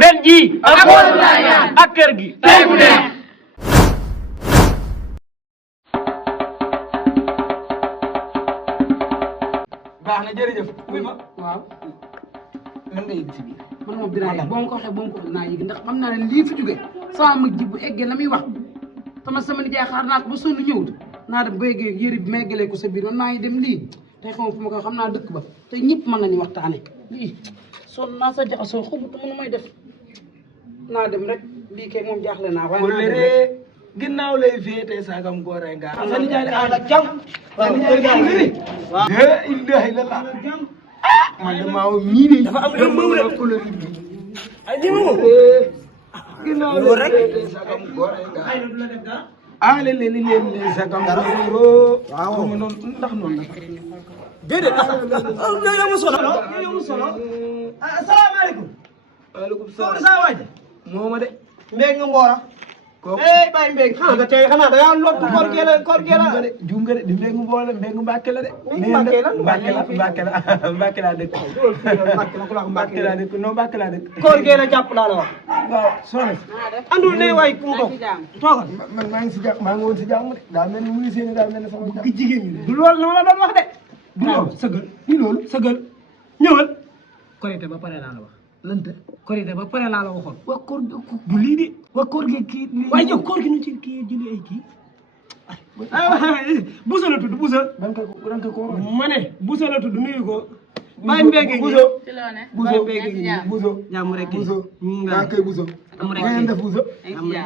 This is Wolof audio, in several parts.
ren jii ak kër gi tey bu neex baax na jërëjëf oui ma waaw lan nga yëg si biir man moom dinaa yëg boo ma ko waxee boo ma ko waxee dinaa yëg ndax xam naa ne lii fi jógee sama mag ji bu eggee la muy wax sama nijaay xaar naa ko ba sonn ñëwut naa dem ba eggee yëri bi meggalee ko sa biir man naa ngi dem lii tey xam fu ma koy xam naa dëkk ba te ñëpp mën nañu waxtaane lii sonn naa sa jaxasoo xamutu mënu may def naa dem rek lii kay moom jaaxle naa waaye naa dem rek ginnaaw lay féete sagam góore nga sa nijaay ala jam sa nijaay ga liri la ilaha illallah man de maaw ñii de dafa am lu mu rek couleur bi ay di mu ginnaaw lay féete sagam góore nga ay lu la def dara ale leen sagam góoro waaw mu non ndax noonu la déedéet yow mu solo asalaamaaleykum waaleykum salaam sa waaji mooma de mbéy nga mboora bay mbéy nga tey xanaa da ngaa lottu koor gee la juum nga de di mbéy nga mboora mbéy nga mbàkke la de mbàkke laa dëkk mbàkke laa dëkk non mbàkke laa dëkk koor gee la jàpp laa la wax waaw soxna si andul ne waay ku mu toog toogal man maa ngi si jàmm maa ngi woon si jàmm de daa mel ni mu ngi seen daa mel ni sama bëgg jigéen ñi du loolu la ma la doon wax de du loolu sëgal ni loolu sëgal ñëwal korité ba pare laa la wax lante korité ba pare laa la waxoon waa koor du lii de waa koor gi kii waaye yow koor gi nu ci kii jëli ay kii busa la tudd busa danka ko ma ne busa la tudd nuyu ko bàyyi mbéege buso buso buso jàmm rek buso nga kay buso ngeen def buso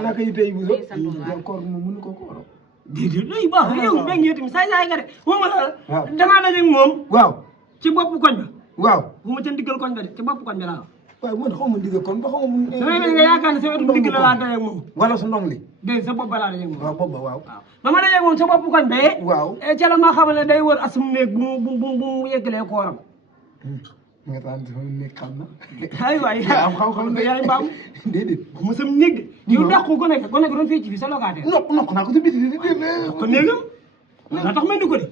naka yi tey buso yow koor gi moom mënu ko kooro déedéet luy baax yow mbéeg ñëw tamit saay nga de woo ma la damaa daje moom waaw ci bopp koñ ba waaw bu ma ca diggal koñ ba de ci bopp koñ ba laa waaw man xaw ma diggal kon ba xaw ma damay mel nga yaakaar ne sa wetu digg la laa daje ak moom wala su ndong li dégg sa bopp ba laa daje ak moom waaw bopp ba waaw ba ma daje ak moom sa bopp koñ ba waaw ca la ma xamal ne day wër asum néeg bu mu yeggalee kooram nga taan sama néeg xam na ay waay am xam-xam nga yaay mbaam déedéet bu ma sam néeg de yow dàqu ko nekk doon fii ci fi sa locataire nokk naa ko si biti ko néegam la tax may dugg de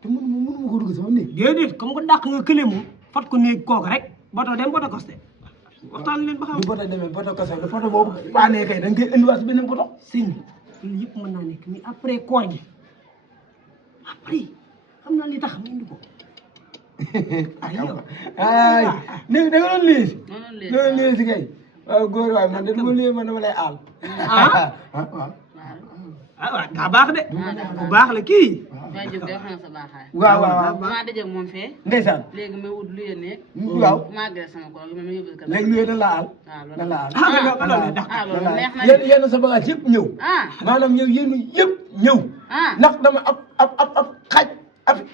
te mënu ma ko dugg sama néeg déedéet comme ko dàq nga kële moom fat ko néeg kooku rek boto dem boto costé waxtaan leen ba xam bu boto demee boto costé le boto boobu baanee kay da nga koy indiwaat si beneen boto sëñ loolu yëpp mën naa nekk mais après koor gi après xam naa li tax ma indi ko ay léegi da nga doon lii si loolu lii si kay waaw góor waay man de dama lii man dama lay aal waaw waaw daa baax de bu baax la kii waaye Diop de wax na sa baaxaay. waaw maa dajeeg moom fee. ndeysaan léegi may wut lu yéene. waaw maa gërëm sama koor gi ma yóbbul kër. léegi lu yéene la aal. loolu neex na de. yéen sa bagage yëpp ñëw. maanaam yow yéen yëpp ñëw. ndax dama ab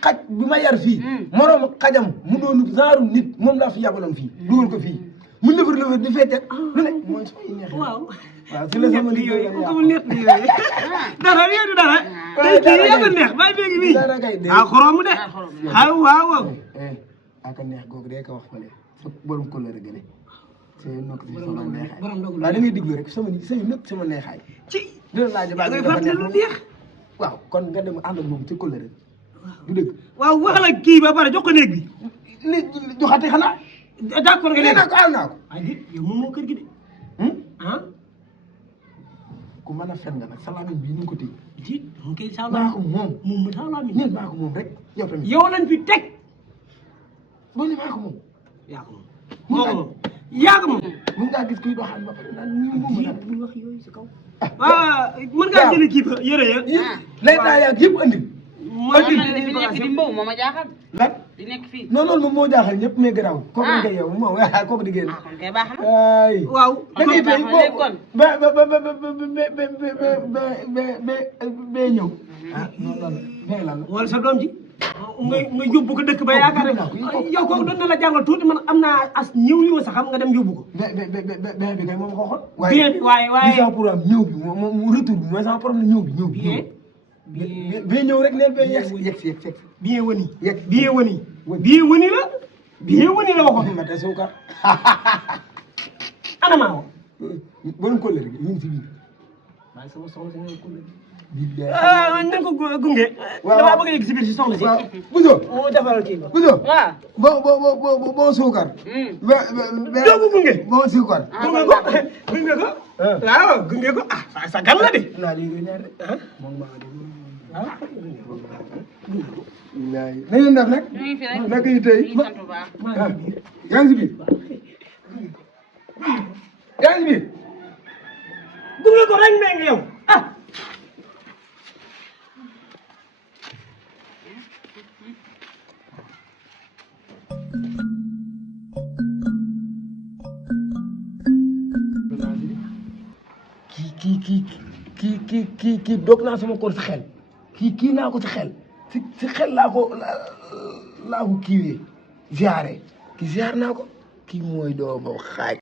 xaj bi ma yar fii. moroom xajam mu doon genre nit moom laa fi yabaloon fii dugal ko fii mu lëfër di fecce lu ne mooy sooy neex. waaw si la sama liggéey dara yéen dara. tey kii yaa ko neex bàyyi béegi bii. dara kay dee xorom de. waaw. aka neex googu day ko wax fële sa borom couleur a gëne. say nokk si sama neexaay. waaw da ngay diglu rek say nokk sama neexaay. ci dina laaj ba lu neex. waaw kon nga dem ànd ak moom ci couleur du dëgg. waaw wax la kii ba pare jox ko néeg bi. léegi joxate xanaa. d'accord nga léegi àll naa ko. ay dit yow moom moo kër gi de. ku mën a fen nga nag salaamin bii ni ko téye. dit moom kay salaamin maa ko moom mu salaamin. neen maa ko moom rek yow tamit. yow lañ fi teg. boo ne maa ko moom. yaa ko moom. moo ko moom yaa ko moom. mun ngaa gis kuy doxaan ba pare naan ñu moom la. bul wax yooyu si kaw. waaw mën ngaa jëlee kii fa yére ya. lay taa yaag yëpp andi. di nekk di mbow moo ma jaaxal. lan di nekk fii. non loolu moom moo jaaxal ñëpp mais garaaw. kooku nga yow moom kooku di génn. kon kay baax na. waaw. da ngay tey kon ba ñëw. non non lan wala sa doom ji. nga yóbbu ko dëkk ba yaakaar ne yow kooku doon na la jàngal tuuti man am naa as ñëw li ma sax xam nga dem yóbbu ko. bi kay moom xooxoon. bien bi waaye sans problème ñëw bi moom retour bi mooy sans problème ñëw bi. bien ñëw rek neen ba yegg bien wani bien wani la waxoon ma te suukar ana maa wo borom kóllëre gi ñu ngi si biir waaye sama soxla si ñëw kóllëre nañ ko gunge. damaa bëgg a yegg si biir si soxna si. waaw Bousso. mu defaral kii ba. Bousso. waaw. boo suukar. doo ko gunge. boo suukar. gunge ko gunge ko. waaw gunge ko ah sa gan la de. naa di ñaar de. moom maa na ngeen def nag. ñu ngi fi rek. naka yi tey. ñu ngi sant bu baax. yaa ngi si biir. yaa ngi si biir. gunge ko rek mbéy nga yow ah. kii doog naa sama koor si xel kii naa ko si xel si xel laa ko kiiwee ziare kii ziar naa ko kii mooy doomu xaaj